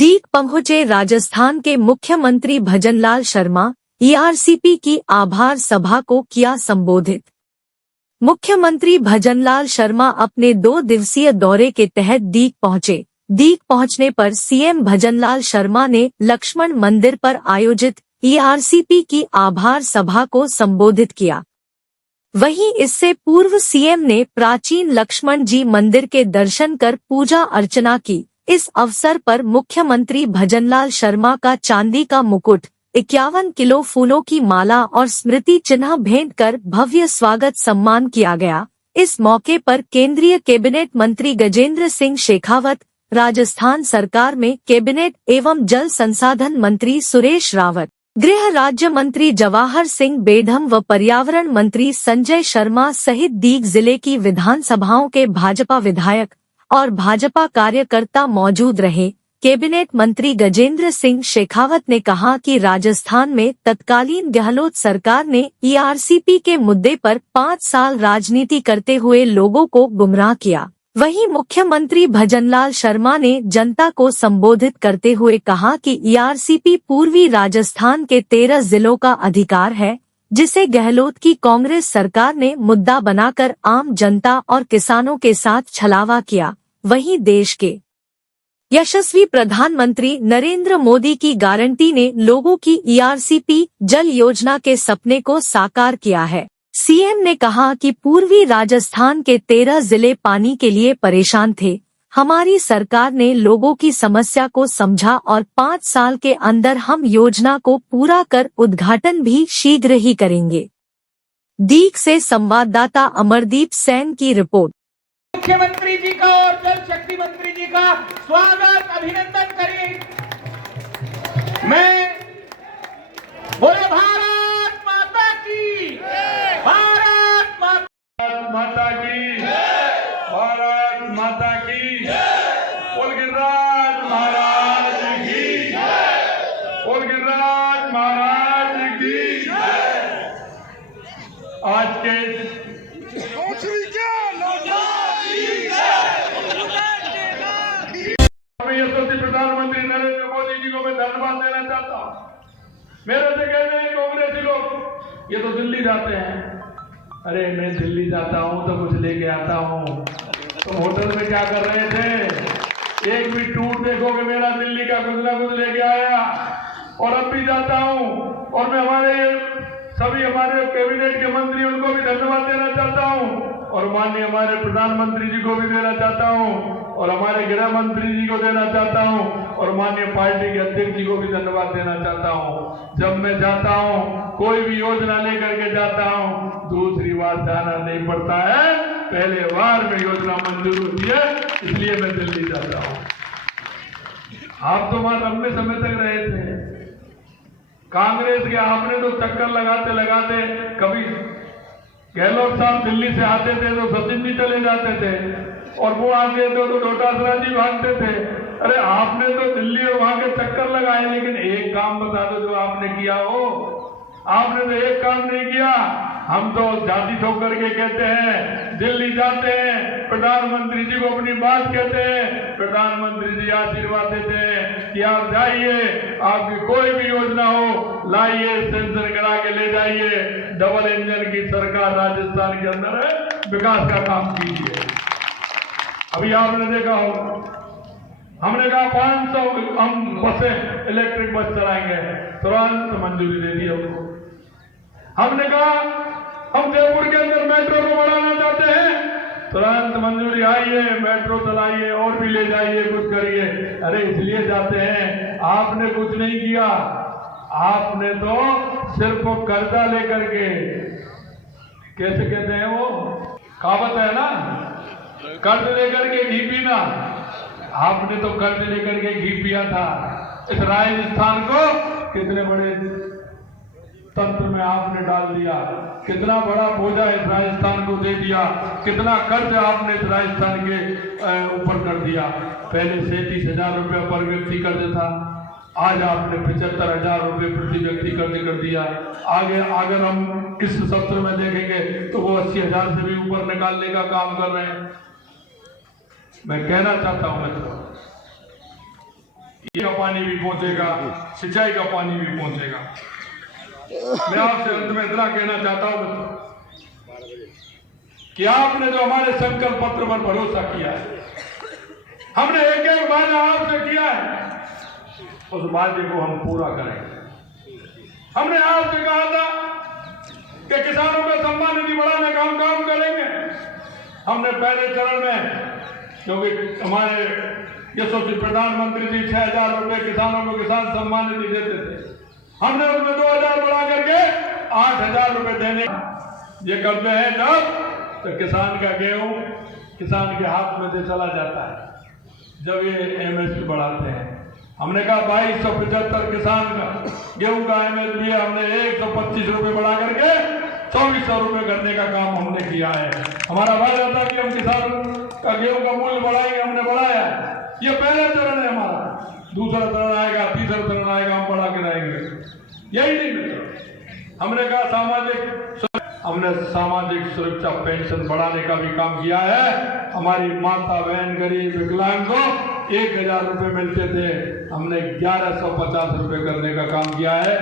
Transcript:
दीघ पहुंचे राजस्थान के मुख्यमंत्री भजनलाल शर्मा। ईआरसीपी की आभार सभा को किया संबोधित। मुख्यमंत्री भजनलाल शर्मा अपने 2 दिवसीय दौरे के तहत दीघ पहुंचे। दीघ पहुंचने पर सीएम भजनलाल शर्मा ने लक्ष्मण मंदिर पर आयोजित ईआरसीपी की आभार सभा को संबोधित किया। वहीं इससे पूर्व सीएम ने प्राचीन लक्ष्मण जी मंदिर के दर्शन कर पूजा अर्चना की। इस अवसर पर मुख्यमंत्री भजनलाल शर्मा का चांदी का मुकुट, 51 किलो फूलों की माला और स्मृति चिन्ह भेंट कर भव्य स्वागत सम्मान किया गया। इस मौके पर केंद्रीय कैबिनेट मंत्री गजेंद्र सिंह शेखावत, राजस्थान सरकार में कैबिनेट एवं जल संसाधन मंत्री सुरेश रावत, गृह राज्य मंत्री जवाहर सिंह बेढम व पर्यावरण मंत्री संजय शर्मा सहित दीघ जिले की विधानसभाओं के भाजपा विधायक और भाजपा कार्यकर्ता मौजूद रहे। कैबिनेट मंत्री गजेंद्र सिंह शेखावत ने कहा कि राजस्थान में तत्कालीन गहलोत सरकार ने ईआरसीपी के मुद्दे पर 5 साल राजनीति करते हुए लोगों को गुमराह किया। वहीं मुख्यमंत्री भजनलाल शर्मा ने जनता को संबोधित करते हुए कहा कि ईआरसीपी पूर्वी राजस्थान के 13 जिलों का अधिकार है, जिसे गहलोत की कांग्रेस सरकार ने मुद्दा बनाकर आम जनता और किसानों के साथ छलावा किया। वहीं देश के यशस्वी प्रधानमंत्री नरेंद्र मोदी की गारंटी ने लोगों की ईआरसीपी जल योजना के सपने को साकार किया है। सीएम ने कहा कि पूर्वी राजस्थान के 13 जिले पानी के लिए परेशान थे। हमारी सरकार ने लोगों की समस्या को समझा और 5 साल के अंदर हम योजना को पूरा कर उद्घाटन भी शीघ्र ही करेंगे। दीघ से संवाददाता अमरदीप सेन की रिपोर्ट। मुख्यमंत्री जी का और जल शक्ति मंत्री जी का स्वागत अभिनंदन करें। मैं बोले भारत माता की, भारत माता की, भारत माता की, बोल गिरिराज महाराज की, बोल गिरिराज महाराज की। आज के प्रधानमंत्री नरेंद्र मोदी जी को मैं धन्यवाद देना चाहता हूँ। मेरे से कहते हैं कांग्रेसी लोग, ये तो दिल्ली जाते हैं। अरे मैं दिल्ली जाता हूँ तो कुछ लेके आता हूँ। तो होटल में क्या कर रहे थे? एक भी टूर देखोगे मेरा दिल्ली का कुछ ना कुछ लेके आया। और अब भी जाता हूँ और मैं हमारे कैबिनेट के मंत्री उनको भी धन्यवाद देना चाहता हूँ और माननीय हमारे प्रधानमंत्री जी को भी देना चाहता हूँ और हमारे गृह मंत्री जी को देना चाहता हूं और माननीय पार्टी के अध्यक्ष जी को भी धन्यवाद देना चाहता हूं। जब मैं जाता हूं, कोई भी योजना लेकर के जाता हूं, दूसरी बार जाना नहीं पड़ता है, पहले बार में योजना मंजूर होती है, इसलिए मैं दिल्ली जाता हूं। आप तो वहां लंबे समय तक रहे थे कांग्रेस के। आपने तो चक्कर लगाते लगाते, कभी गहलोत साहब दिल्ली से आते थे तो सचिन जी चले जाते थे और वो आते थे तो डोटासरा जी भागते थे। अरे आपने तो दिल्ली और वहां के चक्कर लगाए, लेकिन एक काम बता दो जो आपने किया हो। आपने तो एक काम नहीं किया। हम तो जाति ठोक करके कहते हैं, दिल्ली जाते हैं, प्रधानमंत्री जी को अपनी बात कहते हैं, प्रधानमंत्री जी आशीर्वाद देते हैं कि आप जाइए, आपकी कोई भी योजना हो लाइए, सेंसर करा के ले जाइए। डबल इंजन की सरकार राजस्थान के अंदर है, विकास का काम कीजिए। अभी आपने देखा हो, हमने कहा 500 हम बसें इलेक्ट्रिक बस चलाएंगे, तुरंत मंजूरी दे दी हमको। हमने कहा हम जयपुर के अंदर मेट्रो को बढ़ाना चाहते हैं, तुरंत मंजूरी आई है, मेट्रो चलाइए और भी ले जाइए, कुछ करिए। अरे इसलिए जाते हैं, आपने कुछ नहीं किया। आपने तो सिर्फ कर्जा लेकर के, कैसे कहते हैं वो कहावत है ना, कर्ज लेकर के घी पीना। आपने तो कर्ज लेकर के घी पिया था। इस राजस्थान को कितने बड़े तंत्र में आपने डाल दिया, कितना बड़ा बोझा इस राजस्थान को दे दिया, कितना कर्ज आपने इस राजस्थान के ऊपर कर दिया। पहले 37,000 रुपये पर व्यक्ति कर्ज था, आज आपने 75,000 रुपये प्रति व्यक्ति कर्ज कर दिया। आगे अगर हम इस सत्र में देखेंगे तो वो 80,000 से भी ऊपर निकालने का काम कर रहे हैं। मैं कहना चाहता हूं मित्रों, का पानी भी पहुंचेगा, सिंचाई का पानी भी पहुंचेगा। मैं आपसे अंत में इतना कहना चाहता हूं कि आपने जो हमारे संकल्प पत्र पर भरोसा किया है, हमने एक एक वादा आपसे किया है, उस वादे को हम पूरा करेंगे। हमने आपसे कहा था कि किसानों का सम्मान निधि बढ़ाने का हम काम करेंगे। हमने पहले चरण में, क्योंकि हमारे यशस्वी प्रधानमंत्री जी 6,000 रुपए किसानों को किसान सम्मान निधि देते थे, हमने उसमें 2,000 बढ़ा करके 8,000 रुपए देने ये करते हैं। जब तो किसान का गेहूं किसान के हाथ में से चला जाता है, जब ये एमएसपी बढ़ाते हैं। हमने कहा 2,275 किसान का गेहूं का एमएसपी है, हमने 125 रुपए बढ़ा करके 2,400 रुपए करने का काम हमने किया है। हमारा वादा था कि हम किसान का गेहूं का मूल्य बढ़ाएंगे, हमने बढ़ाया है। ये पहला चरण है हमारा, दूसरा चरण आएगा, तीसरा चरण आएगा, हम बढ़ा के रहेंगे। यही नहीं, हमने कहा हमने सामाजिक सुरक्षा पेंशन बढ़ाने का भी काम किया है। हमारी माता बहन गरीब विकलांग को 1,000 रुपए मिलते थे, हमने 1,150 रुपए करने का काम किया है।